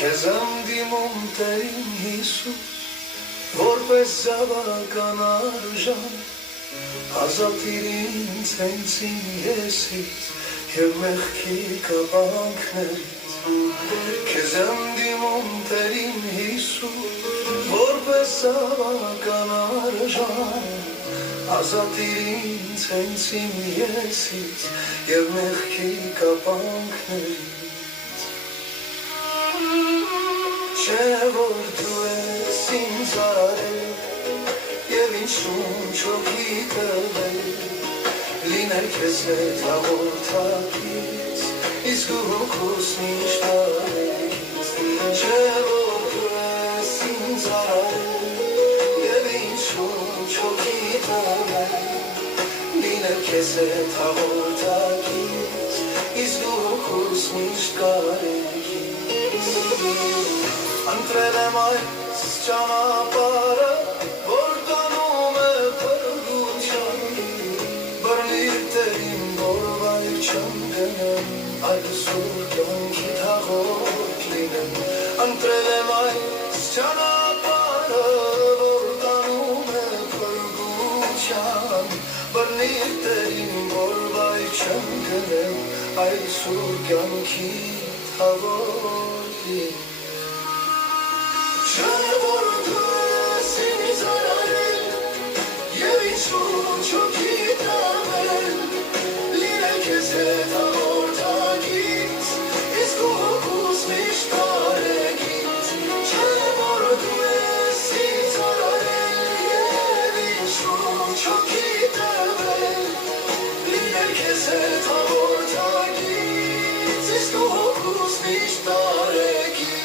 Քեզ եմ դիմում Տերին Հիսուս, որպես զավական արժան, ազատիր ինձ հենց իմ եսից և մեղքի կապանքներից։ Քեզ եմ դիմում Տերին Հիսուս, որպես զավական արժան, ազատիր ինձ հենց իմ եսից և մեղքի կապանքներից։ Չէ որ դու ես ինձ արել և ինձ շունչ հոգի տվել, լինել քեզ հետ հաղորդակից, իսկ դու հոգուս միշտ արելից։ Չէ որ դու ես ինձ արել և ինձ շունչ հոգի տվել, լինել քեզ հետ հաղորդակից, իսկ դու հոգուս միշտ կարելից։ Ընտրել եմ այս ճանապարհը, որ տանում է փրկության, բռնիր Տերին, որ վայր չեմ գնեմ, այլ սուր կյանքիդ հաղորդ լինեմ։ Ընտրել եմ այս ճանապարհը, որ տանում է փրկության, բռնիր Տերին, որ վայր չեմ գնեմ, այլ սուր կյանքիդ հաղորդ լինեմ։ Չէ որ դու ես ինձ արել և ինձ շունչ հոգի տվել, լինել քեզ հետ հաղորդակից, իսկ դու հոգուս միշտ կարեկից։ Չէ որ դու ես ինձ արել և ինձ շունչ հոգի տվել, լինել քեզ հետ հաղորդակից, իսկ դու հոգուս միշտ կարեկից։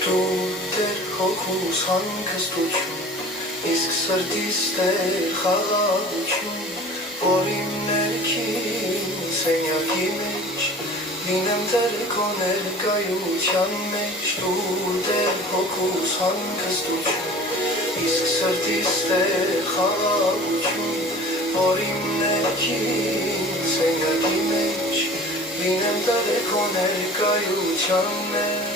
Դու Տեր հոգուս հանգստություն, իսկ սրտիս Տեր խաղաղություն, որ իմ ներքին սենյակի մեջ լինեմ Տեր քո ներկայության մեջ։ Դու Տեր հոգուս հանգստություն, իսկ սրտիս Տեր խաղաղություն, որ իմ ներքին սենյակի մեջ լինեմ Տեր քո ներկայության մեջ։